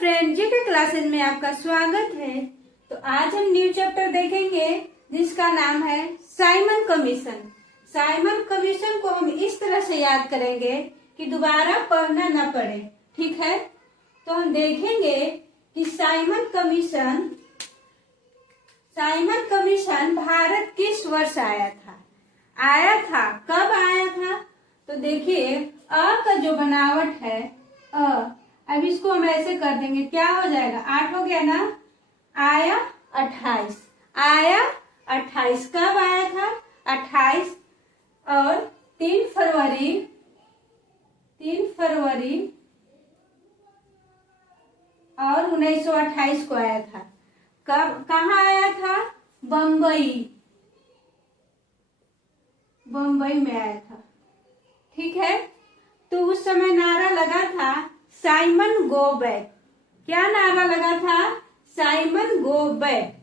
Friend, GK classes में आपका स्वागत है। तो आज हम न्यू चैप्टर देखेंगे जिसका नाम है साइमन कमीशन। साइमन कमीशन को हम इस तरह से याद करेंगे कि दोबारा पढ़ना न पड़े। ठीक है, तो हम देखेंगे कि साइमन कमीशन भारत किस वर्ष आया था। कब आया था? तो देखिए, अ का जो बनावट है अब इसको हम ऐसे कर देंगे, क्या हो जाएगा? 8 हो गया ना। आया 28, कब आया था? 28 और 3 फरवरी और 1928 को आया था। कब, कहाँ आया था? बम्बई में आया था। ठीक है, तो उस समय नारा लगा था साइमन गो बैक। क्या नारा लगा था? Simon go back.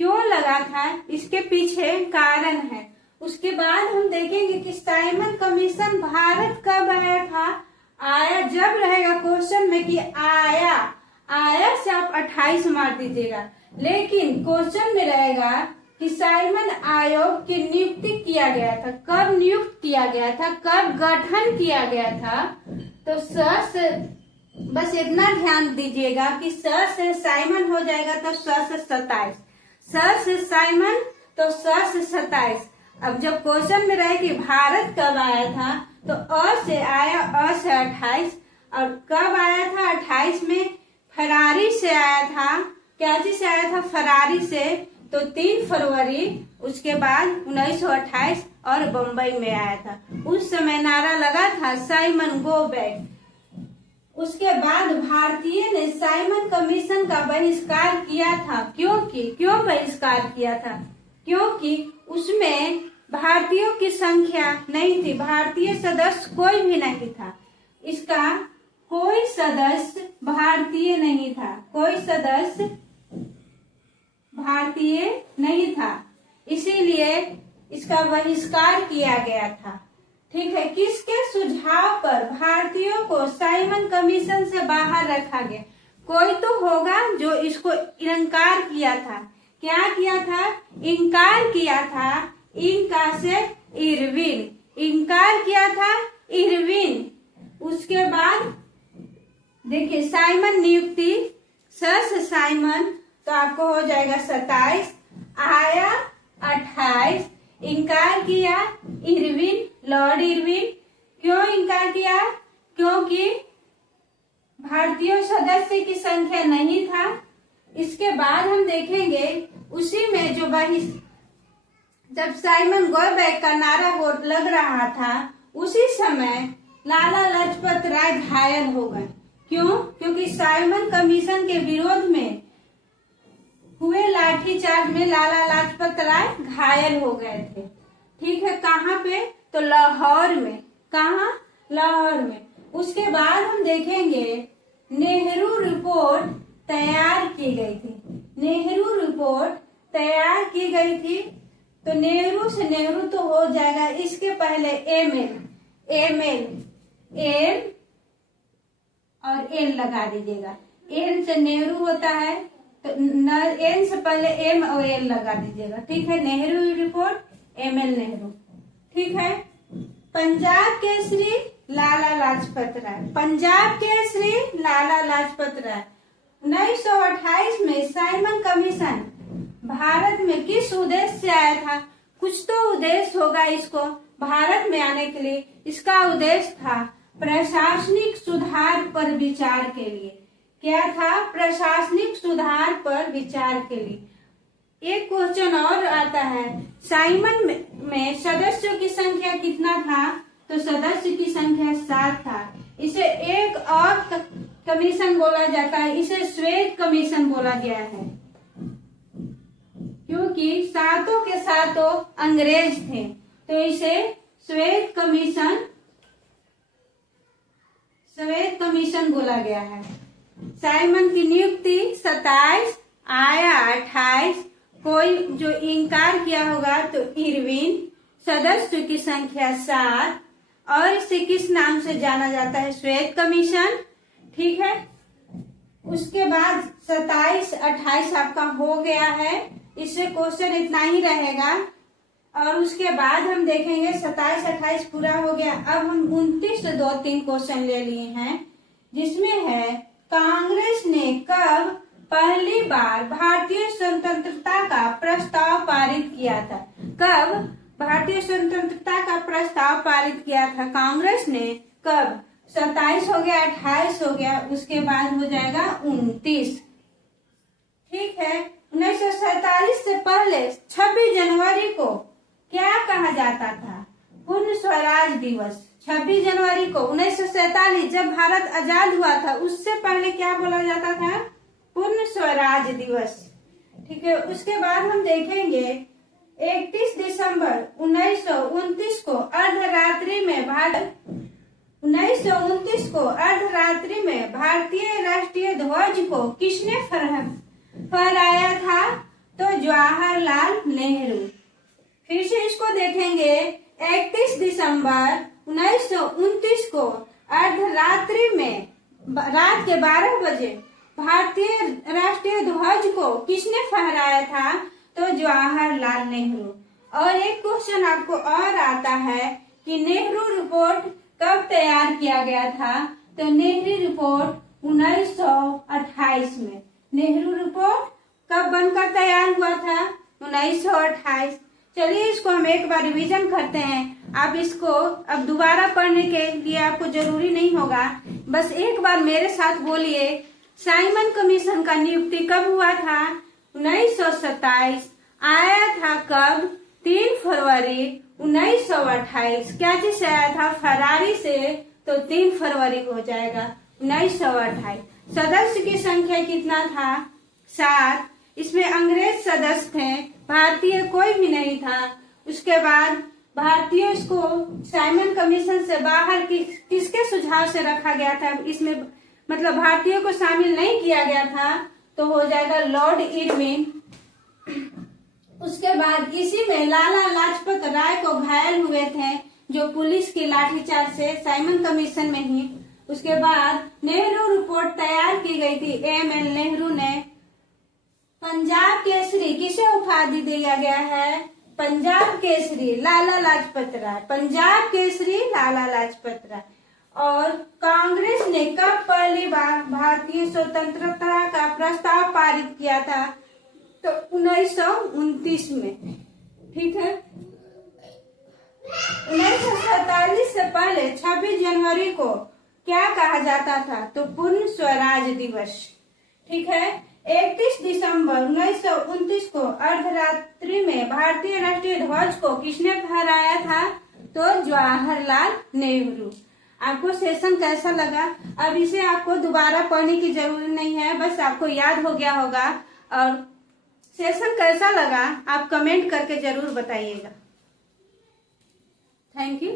क्यों लगा था? इसके पीछे कारण है। उसके बाद हम देखेंगे कि साइमन कमीशन भारत कब आया था। आया जब रहेगा क्वेश्चन में कि आया से आप 28 मार दीजिएगा, लेकिन क्वेश्चन में रहेगा कि साइमन आयोग की नियुक्ति किया गया था। कब नियुक्त किया गया था? कब गठन किया गया था? तो से बस इतना ध्यान दीजिएगा कि से साइमन हो जाएगा तो से 27, से साइमन तो से 27। अब जब क्वेश्चन में रहे कि भारत कब आया था, तो अ से आया, अ से 28। और कब आया था? 28 में फरारी से आया था। क्या चीज से आया था? फरारी से। तो 3 फरवरी, उसके बाद 1928 और बम्बई में आया था। उस समय नारा लगा था साइमन गो बैक। उसके बाद भारतीय ने साइमन कमीशन का बहिष्कार किया था। क्यों बहिष्कार किया था? क्योंकि उसमें भारतीयों की संख्या नहीं थी, भारतीय सदस्य कोई भी नहीं था। इसका कोई सदस्य भारतीय नहीं था, कोई सदस्य भारतीय नहीं था, इसीलिए इसका बहिष्कार किया गया था। ठीक है, किसके सुझाव पर भारतीयों को साइमन कमीशन से बाहर रखा गया? कोई तो होगा जो इसको इनकार किया था। क्या किया था? इनकार किया था। इनका से इनकार किया था इरविन। उसके बाद देखिए, साइमन नियुक्ति, से साइमन तो आपको हो जाएगा 27, आया 28, इनकार किया इरविन, लॉर्ड इरविन। क्यों इनकार किया? क्योंकि भारतीय सदस्य की संख्या नहीं था। इसके बाद हम देखेंगे उसी में जो जब साइमन गो बैक का नारा लग रहा था, उसी समय लाला लाजपत राय घायल हो गए। क्यों? क्योंकि साइमन कमीशन के विरोध में हुए लाठीचार्ज में लाला लाजपत राय घायल हो गए थे। ठीक है, कहाँ पे? तो लाहौर में। कहाँ? लाहौर में। उसके बाद हम देखेंगे नेहरू रिपोर्ट तैयार की गई थी। नेहरू रिपोर्ट तैयार की गई थी। तो नेहरू से नेहरू तो हो जाएगा, इसके पहले एम और एन लगा दीजिएगा। एन से नेहरू होता है, तो एन से पहले एम और एल लगा दीजिएगा। ठीक है, नेहरू रिपोर्ट, ML नेहरू। ठीक है, पंजाब केसरी लाला लाजपत राय। 1928 में साइमन कमीशन भारत में किस उद्देश्य से आया था? कुछ तो उद्देश्य होगा इसको भारत में आने के लिए। इसका उद्देश्य था प्रशासनिक सुधार पर विचार के लिए। क्या था? प्रशासनिक सुधार पर विचार के लिए। एक क्वेश्चन और आता है, साइमन में सदस्यों की संख्या कितना था? तो सदस्य की संख्या 7 था। इसे एक और कमीशन बोला जाता है, इसे श्वेत कमीशन बोला गया है, क्योंकि सातों के सातों अंग्रेज थे, तो इसे श्वेत कमीशन बोला गया है। साइमन की नियुक्ति 27, आया 28, कोई जो इनकार किया होगा तो इरविन, सदस्य की संख्या 7, और इसे किस नाम से जाना जाता है? श्वेत कमीशन। ठीक है, उसके बाद 27, 28 आपका हो गया है। इससे क्वेश्चन इतना ही रहेगा। और उसके बाद हम देखेंगे 27, 28 पूरा हो गया। अब हम 29 से 2-3 क्वेश्चन ले लिए हैं, जिसमें है कांग्रेस ने कब पहली बार भारतीय स्वतंत्रता का प्रस्ताव पारित किया था? कब भारतीय स्वतंत्रता का प्रस्ताव पारित किया था कांग्रेस ने? कब? 27 हो गया, 28 हो गया, उसके बाद हो जाएगा 29। ठीक है। 1947 से पहले 26 जनवरी को क्या कहा जाता था? पूर्ण स्वराज दिवस। 26 जनवरी को 1947 जब भारत आजाद हुआ था, उससे पहले क्या बोला जाता था? पूर्ण स्वराज दिवस। ठीक है। उसके बाद हम देखेंगे 31 दिसंबर 1929 को अर्धरात्रि में 1929 को अर्धरात्रि में भारतीय राष्ट्रीय ध्वज को किसने फहराया था? तो जवाहरलाल नेहरू। फिर से इसको देखेंगे 31 दिसंबर 1929 को अर्धरात्रि में रात के 12 बजे भारतीय राष्ट्रीय ध्वज को किसने फहराया था? तो जवाहरलाल नेहरू। और एक क्वेश्चन आपको और आता है कि नेहरू रिपोर्ट कब तैयार किया गया था? तो नेहरू रिपोर्ट 1928 में। नेहरू रिपोर्ट कब बनकर तैयार हुआ था? 1928। चलिए इसको हम एक बार रिवीजन करते हैं। आप इसको अब दोबारा पढ़ने के लिए आपको जरूरी नहीं होगा, बस एक बार मेरे साथ बोलिए। साइमन कमीशन का नियुक्ति कब हुआ था? 1927। आया था कब? 3 फरवरी 1928। क्या चीज से आया था? फरारी से, तो 3 फरवरी हो जाएगा 1928। सदस्य की संख्या कितना था? 7। इसमें अंग्रेज सदस्य थे, भारतीय कोई भी नहीं था। उसके बाद भारतीयों को साइमन कमीशन से बाहर किसके सुझाव से रखा गया था? इसमें मतलब भारतीयों को शामिल नहीं किया गया था, तो हो जाएगा लॉर्ड इरविन। उसके बाद इसी में लाला लाजपत राय को घायल हुए थे, जो पुलिस की लाठीचार्ज से, साइमन कमीशन में ही। उसके बाद नेहरू रिपोर्ट तैयार की गई थी एमएल नेहरू ने। पंजाब केसरी किसे उपाधि दिया गया है? पंजाब केसरी लाला लाजपत राय। पंजाब केसरी लाला लाजपत राय। और कांग्रेस ने कब पहली बार भारतीय स्वतंत्रता का प्रस्ताव पारित किया था? तो 1929 में। ठीक है। 1947 से पहले 26 जनवरी को क्या कहा जाता था? तो पूर्ण स्वराज दिवस। ठीक है। 31 दिसंबर 1929 को अर्धरात्रि में भारतीय राष्ट्रीय ध्वज को किसने फहराया था? तो जवाहरलाल नेहरू। आपको सेशन कैसा लगा? अब इसे आपको दोबारा पढ़ने की जरूरत नहीं है, बस आपको याद हो गया होगा। और सेशन कैसा लगा आप कमेंट करके जरूर बताइएगा। Thank you.